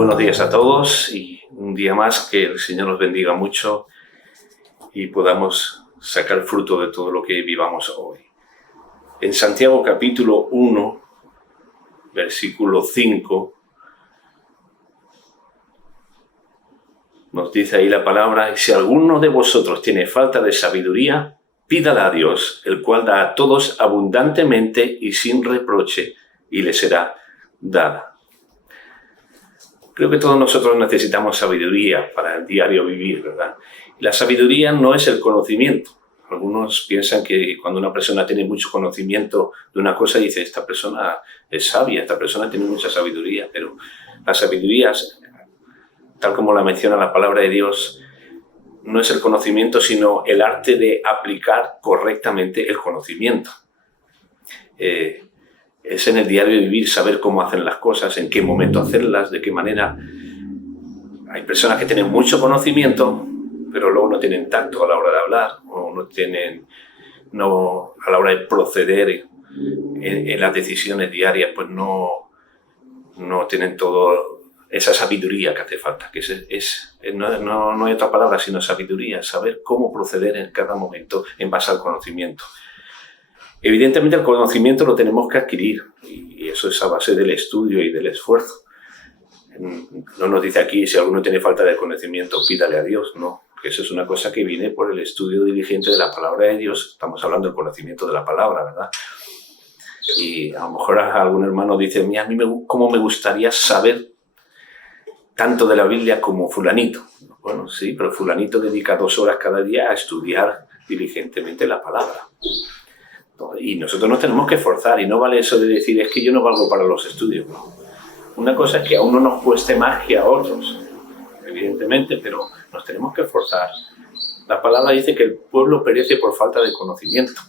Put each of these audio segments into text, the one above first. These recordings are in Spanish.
Buenos días a todos y un día más que el Señor nos bendiga mucho y podamos sacar fruto de todo lo que vivamos hoy. En Santiago capítulo 1, versículo 5, nos dice ahí la palabra: y si alguno de vosotros tiene falta de sabiduría, pídala a Dios, el cual da a todos abundantemente y sin reproche, y le será dada. Creo que todos nosotros necesitamos sabiduría para el diario vivir, ¿verdad? Y la sabiduría no es el conocimiento. Algunos piensan que cuando una persona tiene mucho conocimiento de una cosa, dice, esta persona es sabia, esta persona tiene mucha sabiduría, pero la sabiduría, tal como la menciona la palabra de Dios, no es el conocimiento, sino el arte de aplicar correctamente el conocimiento. Es en el diario vivir saber cómo hacen las cosas, en qué momento hacerlas, de qué manera. Hay personas que tienen mucho conocimiento, pero luego no tienen tacto a la hora de hablar, o a la hora de proceder en las decisiones diarias, pues no tienen todo esa sabiduría que hace falta, que no hay otra palabra sino sabiduría, saber cómo proceder en cada momento en base al conocimiento. Evidentemente el conocimiento lo tenemos que adquirir y eso es a base del estudio y del esfuerzo. No nos dice aquí, si alguno tiene falta de conocimiento, pídale a Dios, no, que eso es una cosa que viene por el estudio diligente de la palabra de Dios. Estamos hablando del conocimiento de la palabra, ¿verdad? Y a lo mejor algún hermano dice, a mí cómo me gustaría saber tanto de la Biblia como fulanito. Bueno, sí, pero fulanito dedica 2 horas cada día a estudiar diligentemente la palabra. Y nosotros nos tenemos que esforzar, y no vale eso de decir, es que yo no valgo para los estudios. No. Una cosa es que a uno nos cueste más que a otros, evidentemente, pero nos tenemos que esforzar. La palabra dice que el pueblo perece por falta de conocimiento,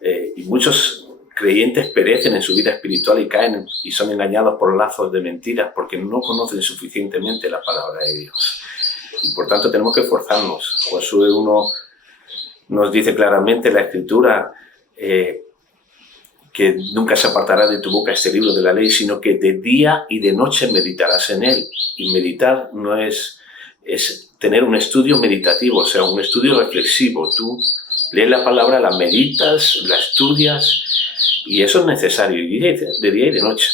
y muchos creyentes perecen en su vida espiritual y caen y son engañados por lazos de mentiras porque no conocen suficientemente la palabra de Dios. Y por tanto tenemos que esforzarnos. Josué 1 nos dice claramente en la Escritura que nunca se apartará de tu boca este libro de la ley, sino que de día y de noche meditarás en él. Y meditar no es tener un estudio meditativo, o sea, un estudio reflexivo. Tú lees la palabra, la meditas, la estudias, y eso es necesario, de día y de noche.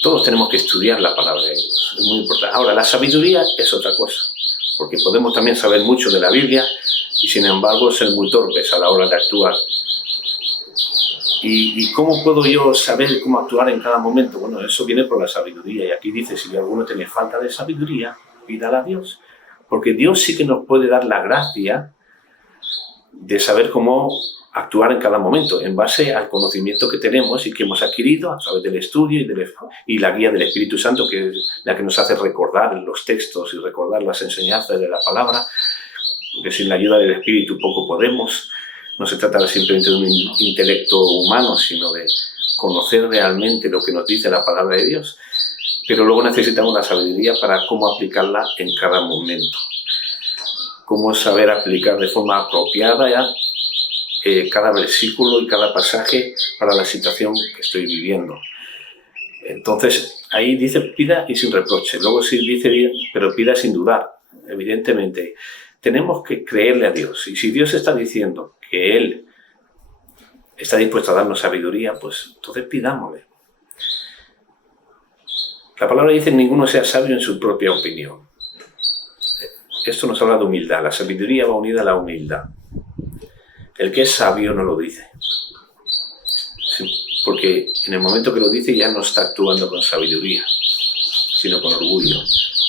Todos tenemos que estudiar la palabra de Dios, es muy importante. Ahora, la sabiduría es otra cosa, porque podemos también saber mucho de la Biblia y sin embargo ser muy torpes a la hora de actuar. ¿Y cómo puedo yo saber cómo actuar en cada momento? Bueno, eso viene por la sabiduría. Y aquí dice, si alguno tiene falta de sabiduría, pídala a Dios. Porque Dios sí que nos puede dar la gracia de saber cómo actuar en cada momento, en base al conocimiento que tenemos y que hemos adquirido a través del estudio y la guía del Espíritu Santo, que es la que nos hace recordar los textos y recordar las enseñanzas de la palabra, porque sin la ayuda del Espíritu poco podemos. No se trata simplemente de un intelecto humano, sino de conocer realmente lo que nos dice la palabra de Dios. Pero luego necesitamos la sabiduría para cómo aplicarla en cada momento. Cómo saber aplicar de forma apropiada cada versículo y cada pasaje para la situación que estoy viviendo. Entonces, ahí dice, pida y sin reproche. Luego sí dice bien, pero pida sin dudar. Evidentemente, tenemos que creerle a Dios. Y si Dios está diciendo que Él está dispuesto a darnos sabiduría, pues entonces pidámosle. La palabra dice, ninguno sea sabio en su propia opinión. Esto nos habla de humildad. La sabiduría va unida a la humildad. El que es sabio no lo dice. Sí, porque en el momento que lo dice ya no está actuando con sabiduría, sino con orgullo.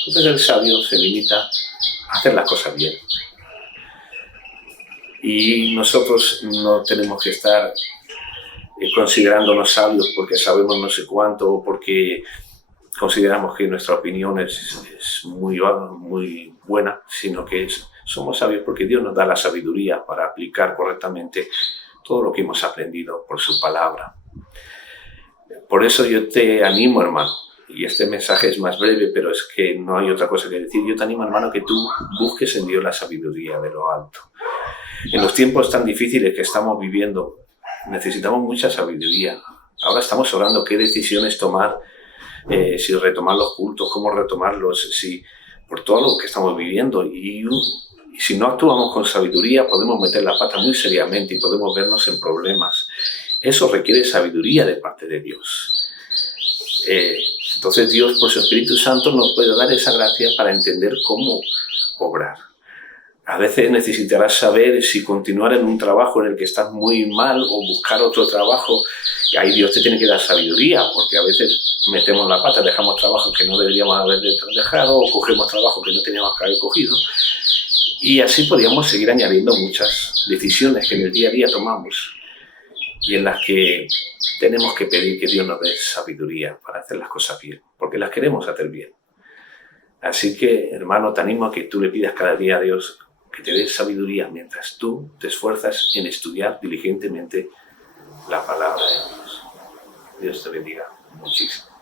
Entonces el sabio se limita a hacer las cosas bien. Y nosotros no tenemos que estar considerándonos sabios porque sabemos no sé cuánto o porque consideramos que nuestra opinión es muy buena, sino que somos sabios porque Dios nos da la sabiduría para aplicar correctamente todo lo que hemos aprendido por su palabra. Por eso yo te animo, hermano, y este mensaje es más breve, pero es que no hay otra cosa que decir. Yo te animo, hermano, que tú busques en Dios la sabiduría de lo alto. En los tiempos tan difíciles que estamos viviendo, necesitamos mucha sabiduría. Ahora estamos orando qué decisiones tomar si retomar los cultos, cómo retomarlos, si por todo lo que estamos viviendo. Y si no actuamos con sabiduría, podemos meter la pata muy seriamente y podemos vernos en problemas. Eso requiere sabiduría de parte de Dios. Entonces Dios, por su Espíritu Santo, nos puede dar esa gracia para entender cómo obrar. A veces necesitarás saber si continuar en un trabajo en el que estás muy mal o buscar otro trabajo. Y ahí Dios te tiene que dar sabiduría, porque a veces metemos la pata, dejamos trabajos que no deberíamos haber dejado o cogemos trabajos que no teníamos que haber cogido. Y así podríamos seguir añadiendo muchas decisiones que en el día a día tomamos y en las que tenemos que pedir que Dios nos dé sabiduría para hacer las cosas bien, porque las queremos hacer bien. Así que, hermano, te animo a que tú le pidas cada día a Dios que te dé sabiduría mientras tú te esfuerzas en estudiar diligentemente la palabra de Dios. Dios te bendiga muchísimo.